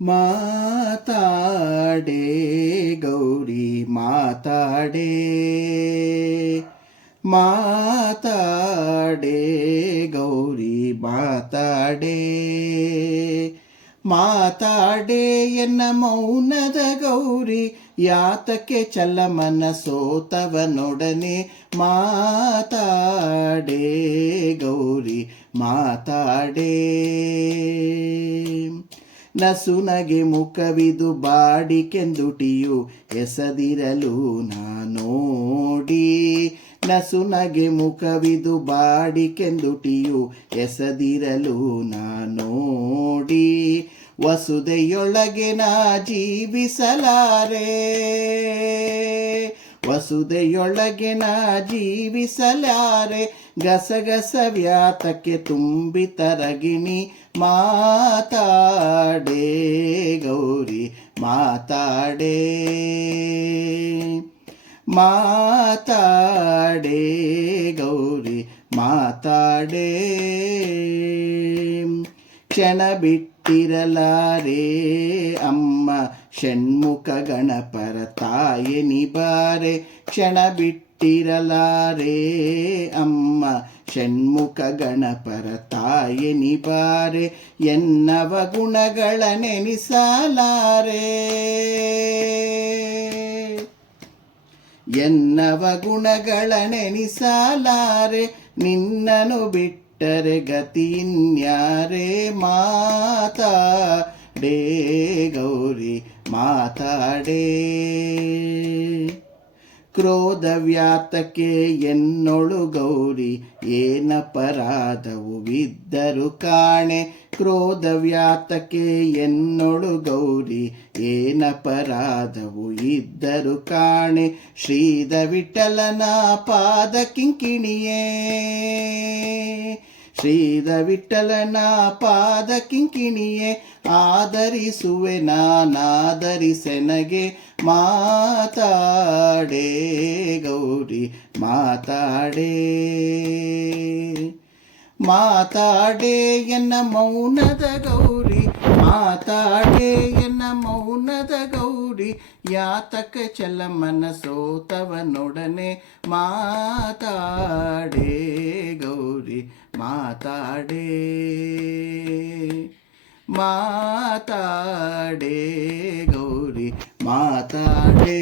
ಮಾತಾಡೆ ಗೌರಿ ಮಾತಾಡೆ ಮಾತಾಡೆ ಗೌರಿ ಮಾತಾಡೆ ಮಾತಾಡೆ ಎನ್ನ ಮೌನದ ಗೌರಿ ಯಾತಕ್ಕೆ ಚಲಮನ ಸೋತವನೊಡನೆ ಮಾತಾಡೆ ಗೌರಿ ಮಾತಾಡೆ ನಸುನಗೆ ಮುಖವಿದು ಬಾಡಿಕೆಂದುಟಿಯು ಎಸದಿರಲು ನಾನೋಡಿ ನಸುನಗೆ ಮುಖವಿದು ಬಾಡಿಕೆಂದುಟಿಯು ಎಸದಿರಲು ನಾನೋಡಿ ವಸುದೆಯೊಳಗೆ ನಾ ಜೀವಿಸಲಾರೆ ವಸುದೆಯೊಳಗೆ ನಾ ಜೀವಿಸಲಾರೆ ಗಸಗಸ ವ್ಯಾತಕ್ಕೆ ತುಂಬಿ ತರಗಿಣಿ ಮಾತಾಡೆ ಗೌರಿ ಮಾತಾಡೆ ಮಾತಾಡೆ ಗೌರಿ ಮಾತಾಡೆ ಕ್ಷಣ ಬಿಟ್ಟಿರಲಾರೆ ಅಮ್ಮ ಷಣ್ಮುಖ ಗಣಪರ ತಾಯೆ ನಿಬಾರೆ ಕ್ಷಣ ಬಿಟ್ಟಿರಲಾರೆ ಅಮ್ಮ ಷಣ್ಮುಖ ಗಣಪರ ತಾಯೆ ನಿಬಾರೆ ಎನ್ನವ ಗುಣಗಳ ನೆನಿಸಲಾರೆ ಎನ್ನವ ಗುಣಗಳ ನೆನಿಸಲಾರೆ ನಿನ್ನನು ಬಿಟ್ಟರೆ ಗತಿಯಿನ್ಯಾರೆ ಮಾತಾಡೆ ಗೌರಿ ಮಾತಾಡೆ ಕ್ರೋಧ ವ್ಯಾತಕ್ಕೆ ಎನ್ನೊಳು ಗೌರಿ ಏನಪರಾಧವು ವಿದ್ದರು ಕಾಣೆ ಕ್ರೋಧ ವ್ಯಾತಕ್ಕೆ ಎನ್ನೊಳು ಗೌರಿ ಏನಪರಾಧವು ಇದ್ದರು ಕಾಣೆ ಶ್ರೀದ ವಿಠಲನ ಪಾದ ಕಿಂಕಿಣಿಯೇ ಶ್ರೀದ ವಿಠಲನ ಪಾದ ಕಿಂಕಿಣಿಯೇ ಆದರಿಸುವೆ ನಾನಾದರಿಸೆನಗೆ ಮಾತಾಡೆ ಗೌರಿ ಮಾತಾಡೆ ಮಾತಾಡೆ ಎನ್ನ ಮೌನದ ಗೌರಿ ಮಾತಾಡೆ ಎನ್ನ ಮೌನದ ಗೌರಿ ಯಾತಕ ಚಲಮನ ಸೋತವನೊಡನೆ ಮಾತಾಡೆ ಗೌರಿ ಮಾತಾಡೆ ಮಾತಾಡೆ ಗೌರಿ ಮಾತಾಡೆ